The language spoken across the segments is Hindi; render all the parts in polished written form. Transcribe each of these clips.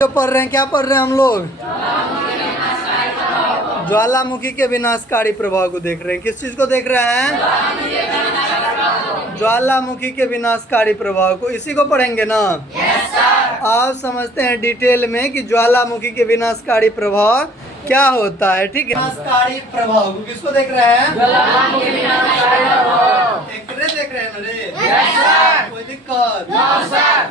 जो पढ़ रहे हैं, क्या पढ़ रहे हैं हम लोग? ज्वालामुखी के विनाशकारी प्रभाव को देख रहे हैं। किस चीज को देख रहे हैं? ज्वालामुखी के विनाशकारी प्रभाव को। इसी को पढ़ेंगे ना? आप समझते हैं डिटेल में कि ज्वालामुखी के विनाशकारी प्रभाव क्या होता है। ठीक है, विनाशकारी प्रभाव को किसको देख रहे हैं? देख रहे हैं ना रे? कोई दिक्कत?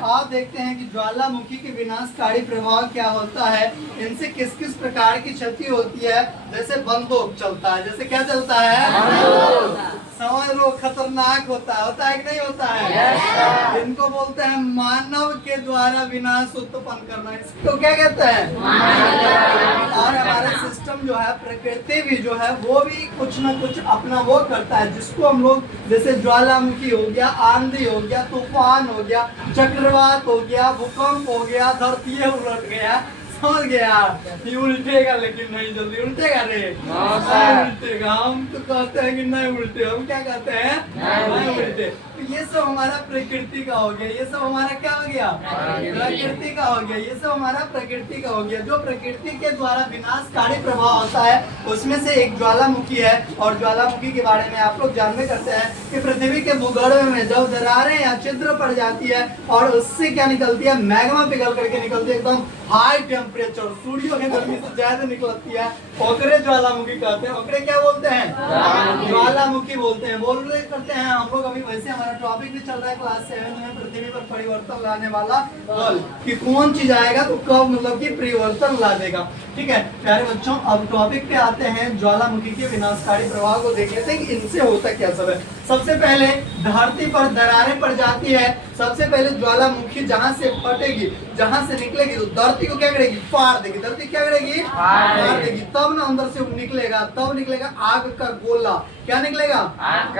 आप देखते हैं कि ज्वालामुखी के विनाशकारी प्रभाव क्या होता है, इनसे किस किस प्रकार की क्षति होती है। जैसे बंदूक चलता है, जैसे क्या चलता है? समझ लो, खतरनाक होता है कि नहीं होता है? इनको बोलते हैं मानव के द्वारा विनाश उत्पन्न करना। इसको क्या कहते हैं? और हमारा सिस्टम जो है, प्रकृति भी जो है, वो भी कुछ ना कुछ अपना वो करता है, जिसको हम लोग जैसे ज्वालामुखी हो गया, आंधी हो गया, तूफान हो गया, चक्रवात हो गया, भूकंप हो गया, धरती उलट गया। समझ गया? ये उल्टेगा, लेकिन नहीं जल्दी उल्टेगा रे। उल्टेगा। हम तो कहते हैं कि नहीं उल्टे, हम क्या कहते हैं? नहीं उल्टे। तो ये सब हमारा प्रकृति का हो गया। ये सब हमारा क्या हो गया? प्रकृति का हो गया। ये सब हमारा प्रकृति का हो गया। जो प्रकृति के द्वारा विनाशकारी प्रभाव होता है, उसमें से एक ज्वालामुखी है। और ज्वालामुखी के बारे में आप लोग जानते करते हैं कि पृथ्वी के भूगर्भ में जब दरारें या छिद्र पड़ जाती है और उससे क्या निकलती है? मैग्मा पिघल करके निकलती है, एकदम हाई टेम्परेचर, सूर्यों की गर्मी से ज्यादा निकलती है। ओकरे ज्वालामुखी कहते हैं। ओकरे क्या बोलते हैं? ज्वालामुखी बोलते हैं। बोल रहे करते हैं हम लोग। अभी वैसे हमारा टॉपिक भी चल रहा है क्लास 7 में, पृथ्वी पर परिवर्तन लाने वाला बल, कि कौन चीज आएगा तो कब मतलब कि परिवर्तन ला देगा। ठीक है प्यारे बच्चों, अब टॉपिक पे आते हैं। ज्वालामुखी के विनाशकारी प्रभाव को देख लेते हैं कि इनसे होता क्या सब है। सबसे पहले धरती पर दरारें पड़ जाती है। सबसे पहले ज्वालामुखी जहां से फटेगी, जहां से निकलेगी, तो धरती को क्या करेगी? फाड़ देगी। धरती क्या करेगी? फाड़ देगी। तब ना अंदर से निकलेगा, तब निकलेगा आग का गोला। क्या निकलेगा? आग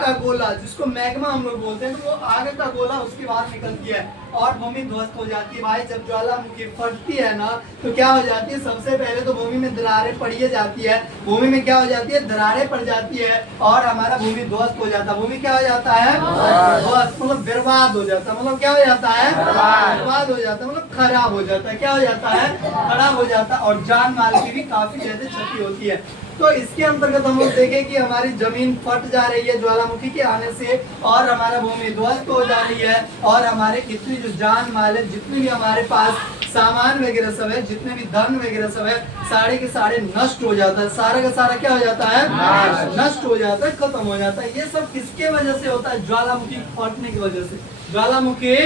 का गोला, जिसको मैग्मा हम लोग बोलते हैं। तो वो आग का गोला उसके बाद निकलती है और भूमि ध्वस्त हो जाती है। भाई जब ज्वालामुखी फटती है ना, तो क्या हो जाती है? सबसे पहले तो भूमि में दरारें पड़ी जाती है। भूमि में क्या हो जाती है? दरारें पड़ जाती है और हमारा भूमि ध्वस्त हो जाता है। भूमि क्या हो जाता है? ध्वस्त, मतलब बर्बाद हो जाता है। मतलब क्या हो जाता है? बर्बाद हो जाता है, मतलब खराब हो जाता है। क्या हो जाता है? खराब हो जाता है। और जान माल की भी काफी ज्यादा क्षति होती है। तो इसके अंतर्गत हम लोग देखें कि हमारी जमीन फट जा रही है ज्वालामुखी के आने से, और हमारा भूमि ध्वस्त हो जा रही है, और हमारे कितनी जो जान माल है, जितने भी हमारे पास सामान वगैरह सब है, जितने भी धन वगैरह सब है, सारे के सारे नष्ट हो जाता है। सारा का सारा क्या हो जाता है? नष्ट हो जाता है, खत्म हो जाता है। ये सब किसके वजह से होता है? ज्वालामुखी फटने की वजह से। ज्वालामुखी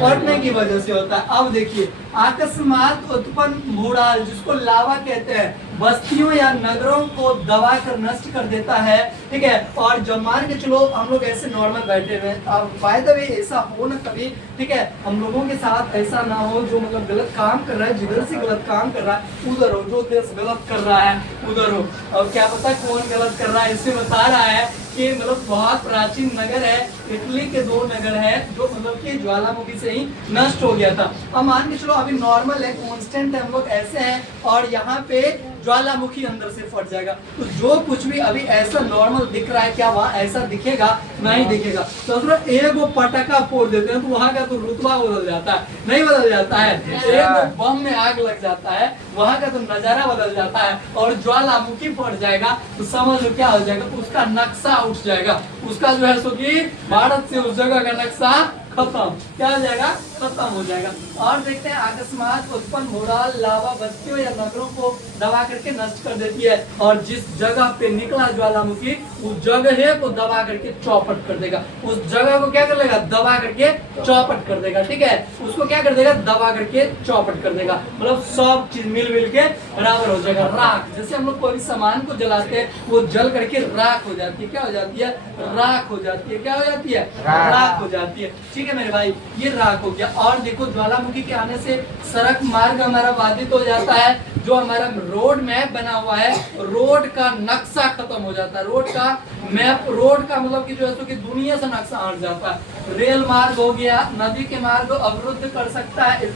फटने की वजह से होता है। अब देखिए, अकस्मात उत्पन्न भूडाल, जिसको लावा कहते हैं, बस्तियों या नगरों को दबाकर नष्ट कर देता है। ठीक है, और जब मान के चलो हम लोग ऐसे नॉर्मल बैठे हुए, अब बाय द वे ऐसा हो ना कभी, ठीक है, हम लोगों के साथ ऐसा ना हो जो मतलब गलत काम कर रहा है, जिधर से गलत काम कर रहा है उधर हो, जो देश गलत कर रहा है उधर हो। और क्या पता कौन गलत कर रहा है, इससे बता रहा है कि मतलब बहुत प्राचीन नगर है, इटली के 2 नगर है जो मतलब कि ज्वालामुखी से ही नष्ट हो गया था। अब मान के चलो अभी नॉर्मल है, कांस्टेंट है, हम लोग ऐसे हैं, और यहाँ पे ज्वालामुखी अंदर से फट जाएगा। तो जो कुछ भी अभी ऐसा नॉर्मल दिख रहा है, क्या वहाँ ऐसा दिखेगा? नहीं दिखेगा। तो एक वो पटाखा फोड़ देते हैं तो वहाँ का तो रुतबा बदल जाता है, नहीं बदल जाता है। एक बम में आग लग जाता है, वहाँ का तो नजारा बदल जाता है। और ज्वालामुखी फट जाएगा तो समझ लो क्या हो जाएगा? उसका नक्शा उठ जाएगा। उसका जो है सो कि भारत से उस जगह का नक्शा खत्म। क्या हो जाएगा? खत्म हो जाएगा। और देखते हैं, अकस्मात उत्पन्न भूडाल लावा बस्तियों या नगरों को दबा करके नष्ट कर देती है। और जिस जगह पे निकला ज्वालामुखी, उस जगह को दबा करके चौपट कर देगा। उस जगह को क्या कर लेगा? दबा करके चौपट कर देगा। ठीक है, उसको क्या कर देगा? दबा करके चौपट कर देगा। मतलब सब चीज मिल के बराबर हो जाएगा। राख, जैसे हम लोग कोई सामान को जलाते हैं, वो जल करके राख हो जाती है। क्या हो जाती है? राख हो जाती है। क्या हो जाती है? राख हो जाती है। ठीक है मेरे भाई, ये राख हो गया। और देखो, ज्वालामुखी के आने से सड़क मार्ग हमारा बाधित हो जाता है। जो हमारा रोड मैप बना हुआ है, रोड का नक्शा खत्म हो जाता है। रोड का मैप, रोड का मतलब कि जो है कि दुनिया से नक्शा हट जाता है। रेल मार्ग हो गया, नदी के मार्ग अवरुद्ध कर सकता है।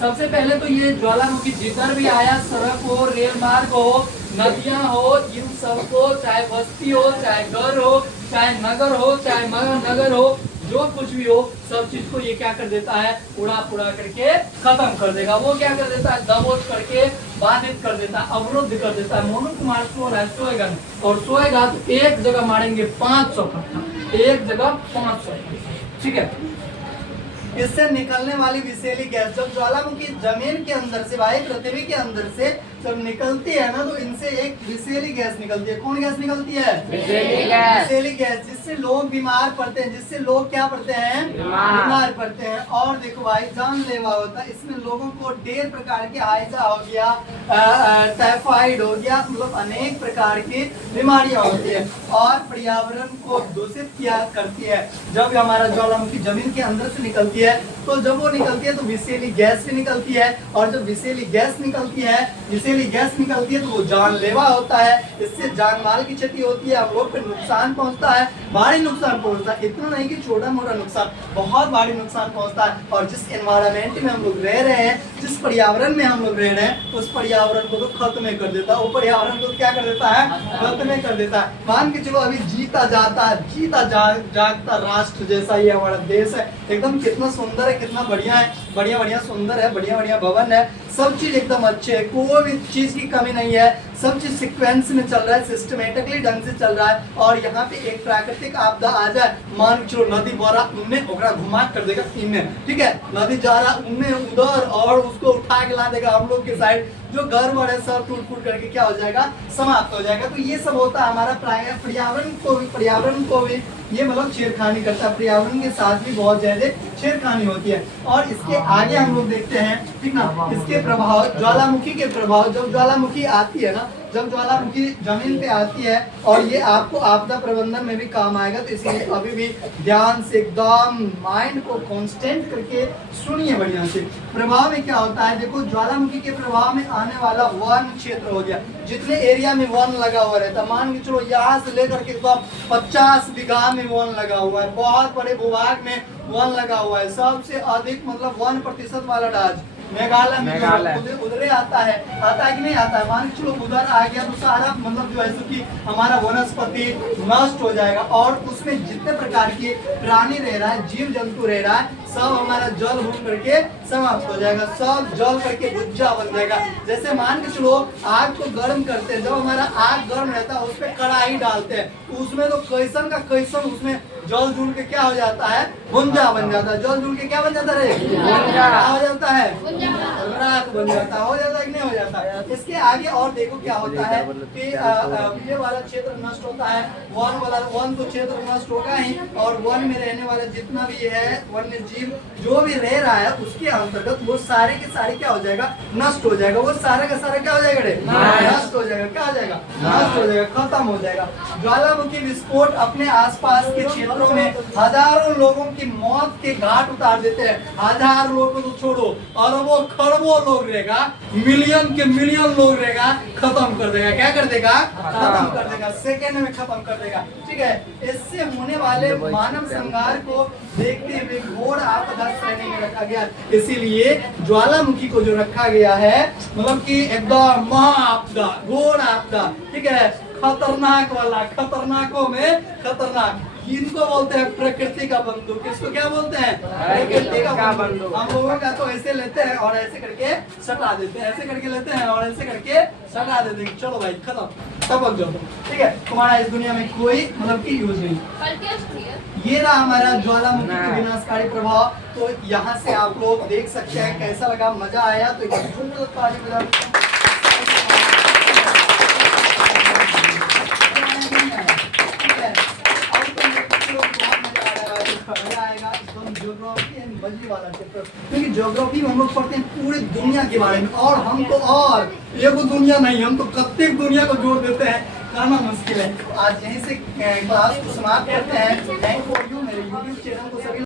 सबसे पहले तो ये ज्वालामुखी जिधर भी आया, सड़क हो, रेल मार्ग हो, नदियां हो, इन सबको, चाहे बस्ती हो, चाहे घर हो, चाहे नगर हो, चाहे महानगर हो, जो कुछ भी हो सब चीज को ये क्या कर देता है, उड़ा पुड़ा करके खत्म कर देगा। वो क्या कर देता है, दबोच करके बाधित कर देता है, अवरुद्ध कर देता है। मोनू कुमार सो रहा है, सोएगा नहीं, और सोएगा तो एक जगह मारेंगे 500 फटका, एक जगह 500, ठीक है। इससे निकलने वाली विषैली गैस जब ज्वालामुखी जमीन के अंदर से, वायु पृथ्वी के अंदर से जब निकलती है ना, तो इनसे एक विषैली गैस निकलती है। कौन गैस निकलती है? विषैली गैस, जिससे लोग बीमार पड़ते हैं, जिससे लोग क्या पड़ते हैं, बीमार पड़ते हैं। और देखो भाई, जानलेवा होता है। इसमें लोगों को ढेर प्रकार के हाइजा हो गया, टाइफाइड हो गया, मतलब अनेक प्रकार की बीमारियां होती है, और पर्यावरण को दूषित किया करती है। जब हमारा ज्वालामुखी जमीन के अंदर से निकलती है, तो जब वो निकलती है तो विषैली गैस भी निकलती है, और जब विषैली गैस निकलती है, तो वो जानलेवा होता है। इससे जान माल की क्षति होती है, हम लोग पे नुकसान पहुंचता है, भारी नुकसान पहुंचता है। इतना नहीं कि छोटा मोटा नुकसान, बहुत भारी नुकसान पहुंचता है। और जिस एनवायरमेंट में हम लोग रह रहे हैं, जिस पर्यावरण में हम लोग रह रहे हैं, उस पर्यावरण को तो खत्म कर देता है। वो पर्यावरण को क्या कर देता है, खत्म कर देता है। मान के चलो, अभी जीता जागता राष्ट्र जैसा ये हमारा देश है। एकदम कितना सुंदर है, कितना बढ़िया है, बढ़िया सुंदर है, बढ़िया भवन है, सब चीज एकदम अच्छे है, कोई भी चीज की कमी नहीं है, सब चीज सीक्वेंस में चल रहा है, सिस्टमेटिकली ढंग से चल रहा है। और यहाँ पे एक प्राकृतिक आपदा आ जाए, मान के चलो नदी बह रहा उनमें, ओकरा घुमा कर देगा इनमें, ठीक है, नदी जा रहा उनमें उधर, और उसको उठा के ला देगा हम लोग के साइड, जो घर बड़े सब टूट फूट करके क्या हो जाएगा, समाप्त हो जाएगा। तो ये सब होता है हमारा पर्यावरण को भी ये मतलब छेड़खानी करता है, पर्यावरण के साथ भी बहुत ज्यादा छेड़खानी होती है। और इसके आगे हम लोग देखते हैं, ठीक ना, इसके प्रभाव, ज्वालामुखी के प्रभाव। जब ज्वालामुखी आती है ना, जब ज्वालामुखी जमीन पे आती है, और ये आपको आपदा प्रबंधन में भी काम आएगा, तो इसलिए अभी भी ध्यान से एकदम माइंड को कांस्टेंट करके सुनिए बढ़िया से। प्रभाव में क्या होता है, देखो, ज्वालामुखी के प्रभाव में आने वाला वन क्षेत्र हो गया, जितने एरिया में वन लगा हुआ रहता, मान के चलो यहाँ से लेकर के एकदम 50 बीघा में वन लगा हुआ है, बहुत बड़े भूभाग में वन लगा हुआ है। सबसे अधिक मतलब 1% वाला राज्य मेघालय में उधर आता है कि नहीं आता है। मान चलो उधर आ गया तो सारा मतलब जो है कि हमारा वनस्पति नष्ट हो जाएगा, और उसमें जितने प्रकार के प्राणी रह रहा है, जीव जंतु रह रहा है, सब हमारा जल भून करके समाप्त हो जाएगा, सब जल करके गुज्जा बन जाएगा। जैसे मान के चलो आग को गर्म करते हैं, जब हमारा आग गर्म रहता है, उस पर कढ़ाई डालते हैं, उसमें तो कैसन का कैसन उसमें जल जुड़ के क्या हो जाता है, गुंजा बन जाता है। जल जुड़ के क्या बन जाता है, गुंजा हो जाता है, राख बन जाता है, हो जाता है कि नहीं हो जाता है। इसके आगे और देखो क्या होता है कि ये वाला क्षेत्र नष्ट होता है, वन तो क्षेत्र नष्ट होगा ही, और वन में रहने वाला जितना भी है वन्य जीव जो भी रह रहा है, उसके अंतर्गत वो सारे के सारे क्या हो जाएगा, नष्ट हो जाएगा। वो सारे का सारा क्या हो जाएगा, नष्ट हो जाएगा, क्या हो जाएगा, नष्ट हो जाएगा, खत्म हो जाएगा। ज्वालामुखी विस्फोट अपने आसपास के क्षेत्रों में हजारों लोगों की मौत के घाट उतार देते हैं। हजार लोगों को तो छोड़ो, अरबों खरबों लोग रहेगा, मिलियन के मिलियन लोग रहेगा, खत्म कर देगा। क्या कर देगा, खत्म कर देगा, सेकेंड में खत्म कर देगा, ठीक है। इससे होने वाले मानव संहार को देखते हुए घोर आपदा श्रेणी में रखा गया। इसीलिए ज्वालामुखी को जो रखा गया है, मतलब कि एकदम महाआपदा, घोर आपदा, ठीक है, खतरनाक वाला, खतरनाकों में खतरनाक। इनको बोलते हैं प्रकृति का बंधु। किसको क्या बोलते हैं, प्रकृति का बंधु। हम लोगों का तो ऐसे लेते हैं और ऐसे करके सटा देते हैं, ऐसे करके लेते हैं और ऐसे करके सटा देते हैं। चलो भाई खत्म, सब जाओ, ठीक है, तुम्हारा इस दुनिया में कोई मतलब की यूज नहीं। ये रहा हमारा ज्वालामुखी के विनाशकारी प्रभाव। तो यहाँ से आप लोग देख सकते हैं कैसा लगा, मजा आया तो क्योंकि ज्योग्राफी में हम लोग पढ़ते हैं पूरी दुनिया के बारे में, और हम तो और एक दुनिया नहीं, हम तो कत्तेक दुनिया को जोड़ देते हैं, करना मुश्किल है। आज यहीं से क्लास को समाप्त करते हैं। थैंक यू मेरे यूट्यूब चैनल को सभी